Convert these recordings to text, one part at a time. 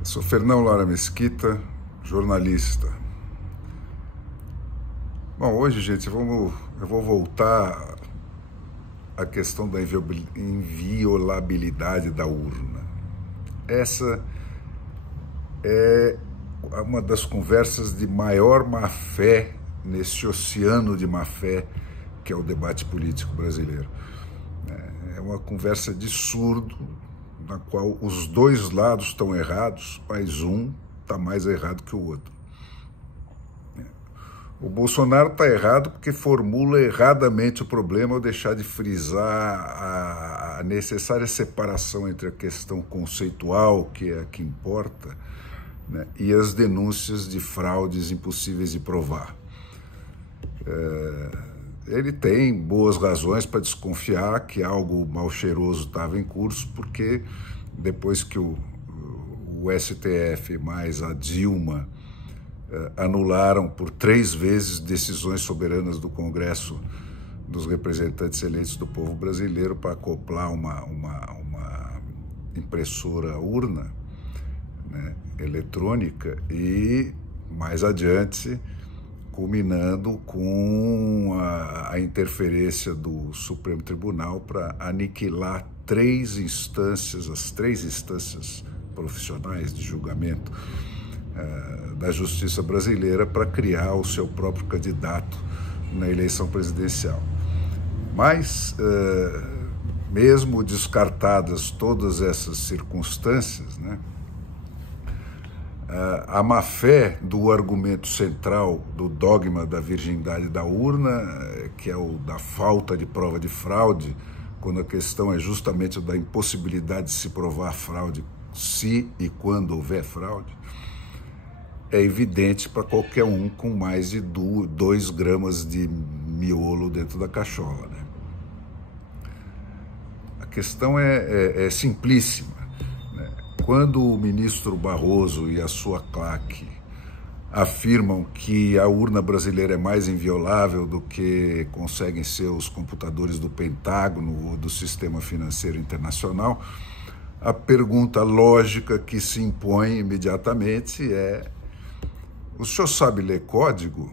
Eu sou Fernão Lara Mesquita, jornalista. Bom, hoje, gente, eu vou voltar à questão da inviolabilidade da urna. Essa é uma das conversas de maior má-fé nesse oceano de má-fé que é o debate político brasileiro. É uma conversa de surdo, na qual os dois lados estão errados, mas um está mais errado que o outro. O Bolsonaro está errado porque formula erradamente o problema ao deixar de frisar a necessária separação entre a questão conceitual, que é a que importa, né, e as denúncias de fraudes impossíveis de provar. Ele tem boas razões para desconfiar que algo mal cheiroso estava em curso, porque depois que o STF mais a Dilma anularam por 3 vezes decisões soberanas do Congresso dos representantes eleitos do povo brasileiro para acoplar uma impressora urna, né, eletrônica, e mais adiante culminando com a interferência do Supremo Tribunal para aniquilar as 3 instâncias profissionais de julgamento da justiça brasileira para criar o seu próprio candidato na eleição presidencial. Mas, mesmo descartadas todas essas circunstâncias, né, a má-fé do argumento central do dogma da virgindade da urna, que é o da falta de prova de fraude, quando a questão é justamente da impossibilidade de se provar fraude se e quando houver fraude, é evidente para qualquer um com mais de 2 gramas de miolo dentro da cachola, né? A questão é simplíssima. Quando o ministro Barroso e a sua claque afirmam que a urna brasileira é mais inviolável do que conseguem ser os computadores do Pentágono ou do sistema financeiro internacional, a pergunta lógica que se impõe imediatamente é: o senhor sabe ler código?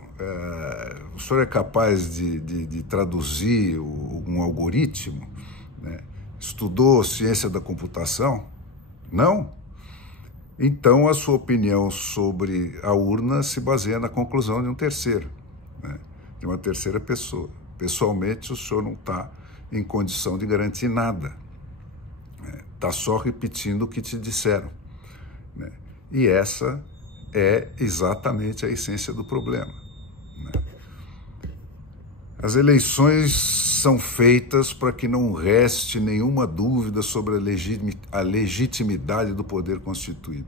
O senhor é capaz de traduzir um algoritmo? Né? Estudou ciência da computação? Não? Então a sua opinião sobre a urna se baseia na conclusão de um terceiro, né? De uma terceira pessoa. Pessoalmente, o senhor não está em condição de garantir nada. Está só repetindo o que te disseram, né? E essa é exatamente a essência do problema, né? As eleições são feitas para que não reste nenhuma dúvida sobre a legitimidade do poder constituído.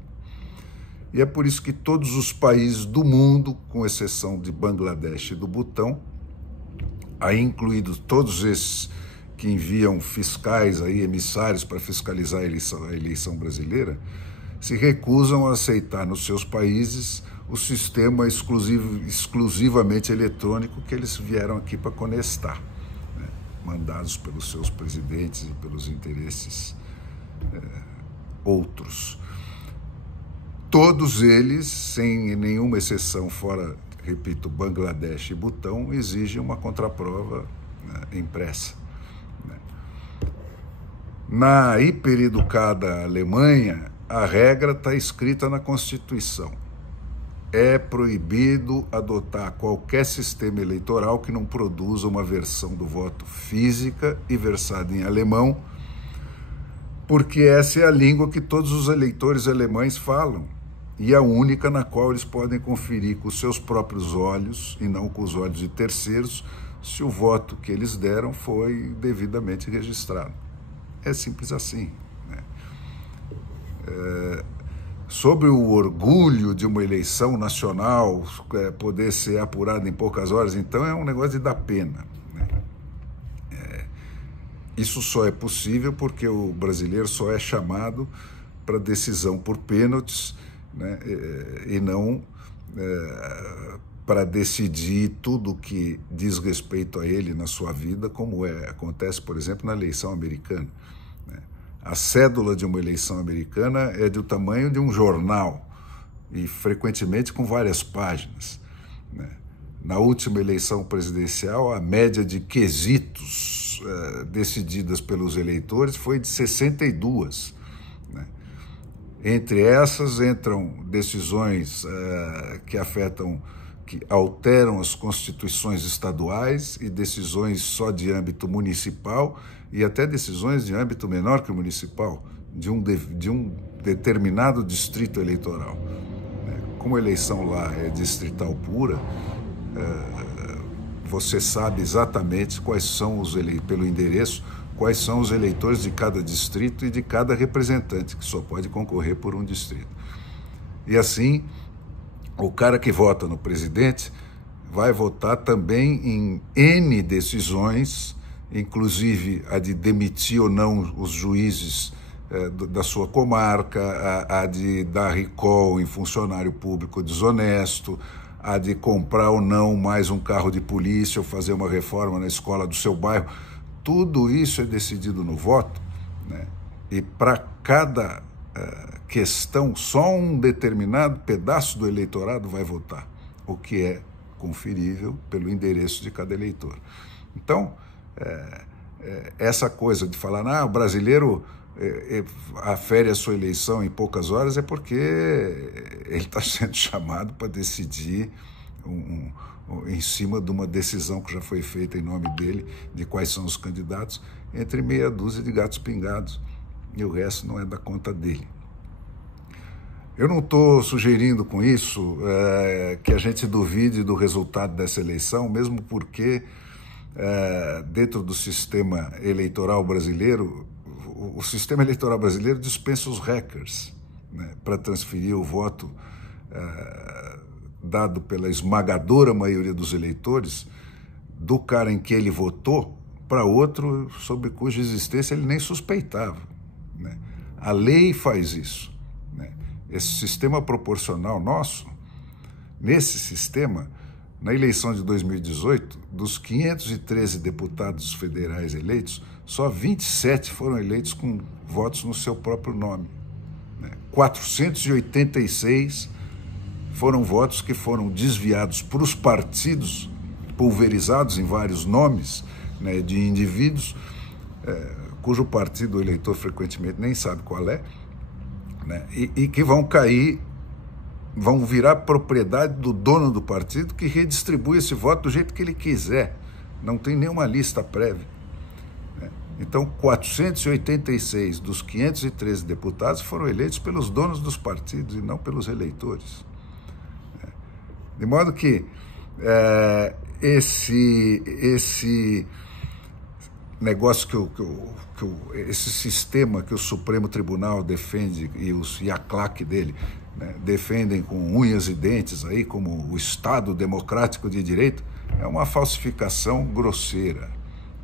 E é por isso que todos os países do mundo, com exceção de Bangladesh e do Butão, aí incluídos todos esses que enviam fiscais, emissários para fiscalizar a eleição brasileira, se recusam a aceitar nos seus países o sistema exclusivamente eletrônico que eles vieram aqui para conestar, né, mandados pelos seus presidentes e pelos interesses outros. Todos eles, sem nenhuma exceção, fora, repito, Bangladesh e Butão, exigem uma contraprova, né, impressa. Na hipereducada Alemanha, a regra está escrita na Constituição. É proibido adotar qualquer sistema eleitoral que não produza uma versão do voto física e versada em alemão, porque essa é a língua que todos os eleitores alemães falam e a única na qual eles podem conferir com os seus próprios olhos e não com os olhos de terceiros se o voto que eles deram foi devidamente registrado. É simples assim, né? Sobre o orgulho de uma eleição nacional poder ser apurada em poucas horas, então é um negócio de dar pena, né? Isso só é possível porque o brasileiro só é chamado para decisão por pênaltis, né, e não para decidir tudo que diz respeito a ele na sua vida, como acontece, por exemplo, na eleição americana, né? A cédula de uma eleição americana é do tamanho de um jornal e frequentemente com várias páginas, né? Na última eleição presidencial, a média de quesitos decididas pelos eleitores foi de 62, né? Entre essas entram decisões que alteram as constituições estaduais e decisões só de âmbito municipal e até decisões de âmbito menor que o municipal, de um determinado distrito eleitoral. Como a eleição lá é distrital pura, você sabe exatamente quais são pelo endereço, quais são os eleitores de cada distrito e de cada representante, que só pode concorrer por um distrito. E assim, o cara que vota no presidente vai votar também em N decisões, inclusive a de demitir ou não os juízes da sua comarca, a de dar recall em funcionário público desonesto, a de comprar ou não mais um carro de polícia ou fazer uma reforma na escola do seu bairro. Tudo isso é decidido no voto, né? E para cada questão, só um determinado pedaço do eleitorado vai votar, o que é conferível pelo endereço de cada eleitor. Então, essa coisa de falar, o brasileiro afere a sua eleição em poucas horas é porque ele está sendo chamado para decidir em cima de uma decisão que já foi feita em nome dele, de quais são os candidatos, entre meia dúzia de gatos pingados, e o resto não é da conta dele. Eu não estou sugerindo com isso que a gente duvide do resultado dessa eleição, mesmo porque dentro do sistema eleitoral brasileiro, o sistema eleitoral brasileiro dispensa os hackers, né, para transferir o voto dado pela esmagadora maioria dos eleitores do cara em que ele votou para outro sobre cuja existência ele nem suspeitava, né? A lei faz isso, né? Esse sistema proporcional nosso, nesse sistema, na eleição de 2018, dos 513 deputados federais eleitos, só 27 foram eleitos com votos no seu próprio nome, né? 486 foram votos que foram desviados para os partidos, pulverizados em vários nomes, né, de indivíduos, cujo partido o eleitor frequentemente nem sabe qual é, né, e que vão virar propriedade do dono do partido, que redistribui esse voto do jeito que ele quiser, não tem nenhuma lista prévia, né? Então, 486 dos 513 deputados foram eleitos pelos donos dos partidos e não pelos eleitores. De modo que esse negócio esse sistema que o Supremo Tribunal defende e a claque dele, né, defendem com unhas e dentes aí como o Estado democrático de direito, é uma falsificação grosseira,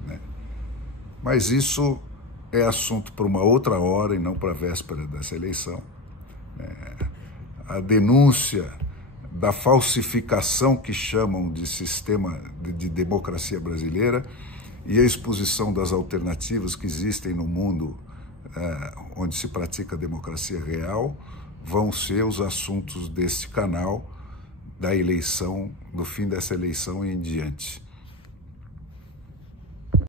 né? Mas isso é assunto para uma outra hora e não para a véspera dessa eleição. A denúncia da falsificação que chamam de sistema de democracia brasileira e a exposição das alternativas que existem no mundo onde se pratica a democracia real vão ser os assuntos deste canal da eleição, do fim dessa eleição em diante.